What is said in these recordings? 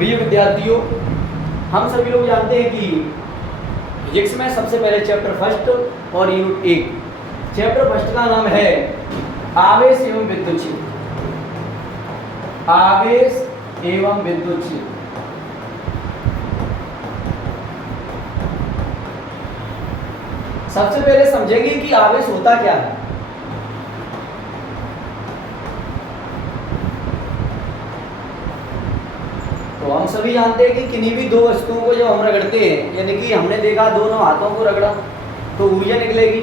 प्रिय विद्यार्थियों, हम सभी लोग जानते हैं कि फिजिक्स में सबसे पहले चैप्टर फर्स्ट और यूनिट 1। चैप्टर फर्स्ट का नाम है आवेश एवं विद्युत क्षेत्र। आवेश एवं विद्युत क्षेत्र। सबसे पहले समझेंगे कि आवेश होता क्या है। तो हम सभी जानते हैं कि किन्हीं भी दो वस्तुओं को जब हम रगड़ते हैं, यानी कि हमने देखा दोनों हाथों को रगड़ा तो ऊर्जा निकलेगी।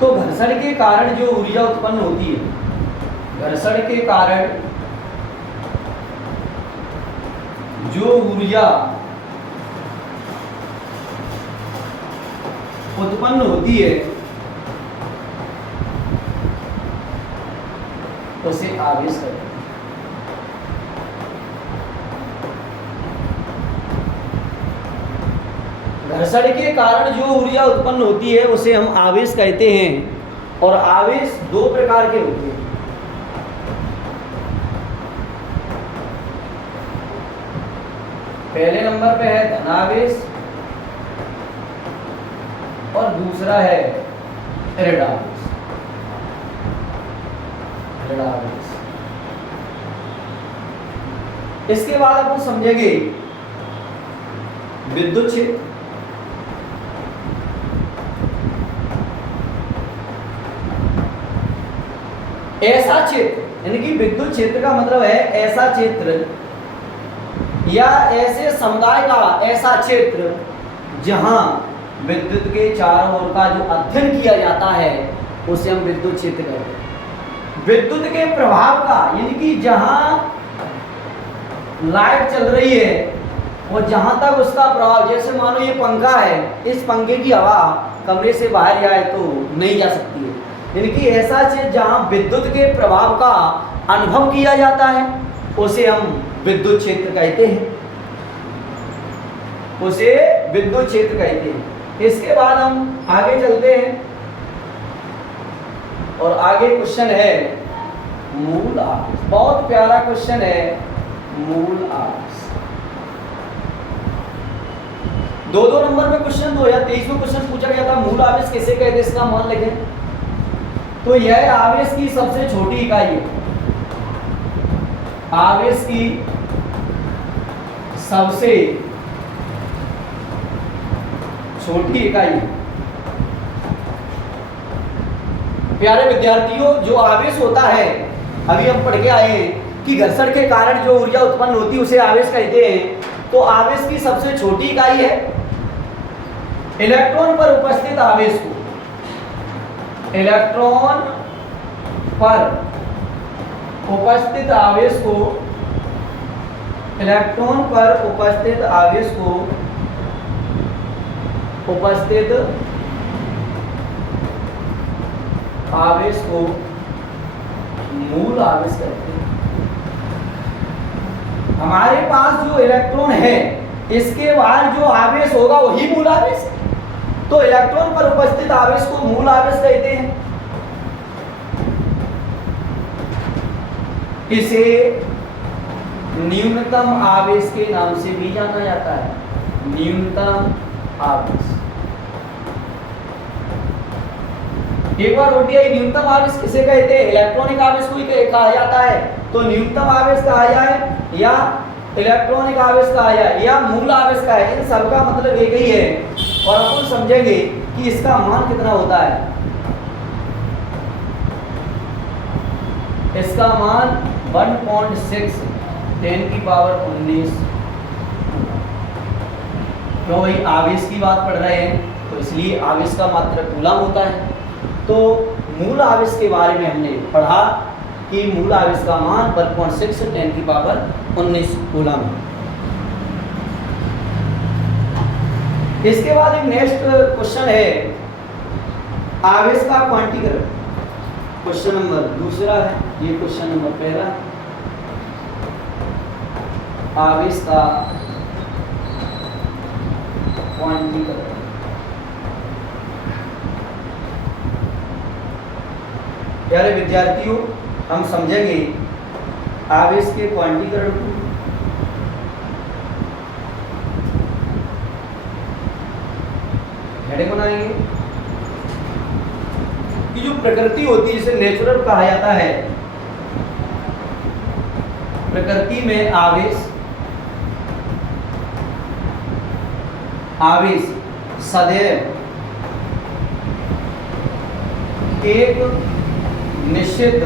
तो घर्षण के कारण जो ऊर्जा उत्पन्न होती है, घर्षण के कारण जो ऊर्जा उत्पन्न होती है उसे आवेश कहते हैं। घर्षण के कारण जो ऊर्जा उत्पन्न होती है उसे हम आवेश कहते हैं। और आवेश दो प्रकार के होते हैं। पहले नंबर पे है धनावेश और दूसरा है ऋणावेश। ऋणावेश। इसके बाद अपन समझेंगे विद्युत क्षेत्र। ऐसा क्षेत्र, यानी कि विद्युत क्षेत्र का मतलब है ऐसा क्षेत्र या ऐसे समुदाय का ऐसा क्षेत्र जहां विद्युत के चारों ओर का जो अध्ययन किया जाता है उसे हम विद्युत क्षेत्र कहते हैं। विद्युत के प्रभाव का, यानी कि जहां लाइट चल रही है और जहां तक उसका प्रभाव, जैसे मानो ये पंखा है, इस पंखे की हवा कमरे से बाहर जाए तो नहीं जा सकती है। यानी कि ऐसा क्षेत्र जहां विद्युत के प्रभाव का अनुभव किया जाता है उसे हम विद्युत क्षेत्र कहते हैं। उसे विद्युत क्षेत्र कहते हैं। इसके बाद हम आगे चलते हैं और आगे क्वेश्चन है मूल आवेश। बहुत प्यारा क्वेश्चन है मूल आवेश। 2-2 नंबर में क्वेश्चन 2023 में क्वेश्चन पूछा गया था मूल आवेश किसे कहते हैं, इसका मान लिखें। तो यह आवेश की सबसे छोटी इकाई है। आवेश की सबसे छोटी इकाई है। प्यारे विद्यार्थियों, जो आवेश होता है, अभी हम पढ़ के आए हैं कि घर्षण के कारण जो ऊर्जा उत्पन्न होती है उसे आवेश कहते हैं। तो आवेश की सबसे छोटी इकाई है। इलेक्ट्रॉन पर उपस्थित आवेश को, इलेक्ट्रॉन पर उपस्थित आवेश को, इलेक्ट्रॉन पर उपस्थित आवेश को, उपस्थित आवेश को मूल आवेश कहते हैं। हमारे पास जो इलेक्ट्रॉन है इसके बाहर जो आवेश होगा वही मूल आवेश है। तो इलेक्ट्रॉन पर उपस्थित आवेश को मूल आवेश कहते हैं। इसे न्यूनतम आवेश के नाम से भी जाना जाता है। न्यूनतम आवेश। एक बार OTI न्यूनतम आवेश किसे कहते हैं? इलेक्ट्रॉनिक आवेश को ही कहा जाता है। तो न्यूनतम आवेश कहा जाए या इलेक्ट्रॉनिक आवेश कहा जाए या मूल आवेश कहा है, इन सबका मतलब एक ही है। और अपन समझेंगे कि इसका मान कितना होता है। इसका मान 1.6 10⁻⁹। क्यों भाई, आवेश की बात पढ़ रहे हैं तो इसलिए आवेश का मात्रक कूलम होता है। तो मूल आवेश के बारे में हमने पढ़ा कि मूल आवेश का मान 1.6 10⁻⁹ कूलम है। इसके बाद एक नेक्स्ट क्वेश्चन है आवेश का क्वांटीकरण। क्वेश्चन नंबर दूसरा है, ये क्वेश्चन नंबर पहला है। आवेश का क्वांटीकरण। प्यारे विद्यार्थियों, हम समझेंगे आवेश के क्वांटीकरण को। बनाएंगे कि जो प्रकृति होती है जिसे नेचुरल कहा जाता है, प्रकृति में आवेश सदैव एक निश्चित,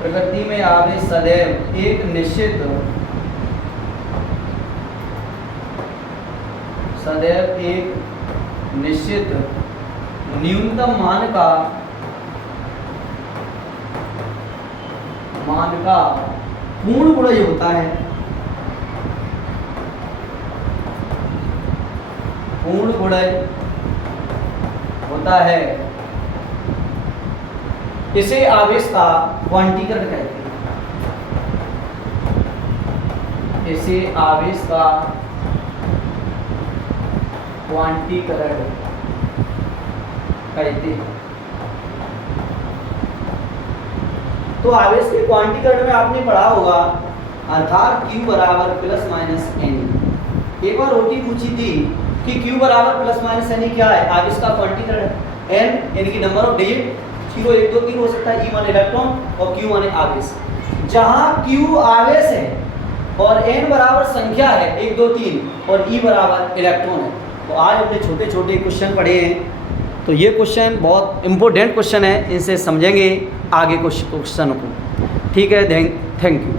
प्रकृति में आवेश सदैव एक निश्चित, सदैव एक निश्चित न्यूनतम मान का पूर्ण गुणज होता है। पूर्ण गुणज होता है, इसे आवेश का क्वांटीकरण कहते हैं। इसे आवेश का क्वांटीकरण कहते हैं। तो आवेश के क्वांटीकरण में आपने पढ़ा होगा, अर्थात Q बराबर प्लस माइनस एन। एक बार ओटी पूछी थी कि Q बराबर प्लस माइनस एन क्या है, आवेश का क्वांटीकरण। n यानी कि नंबर ऑफ डिजिट, 0 1 2 3 हो सकता है, E माने इलेक्ट्रॉन और Q माने आवेश। जहां Q आवेश है और n बराबर संख्या है 1 2 3 और E बराबर इलेक्ट्रॉन है। तो आज हमने छोटे छोटे क्वेश्चन पढ़े हैं, तो ये क्वेश्चन बहुत इंपॉर्टेंट क्वेश्चन है, इनसे समझेंगे आगे क्वेश्चन को। ठीक है, थैंक यू।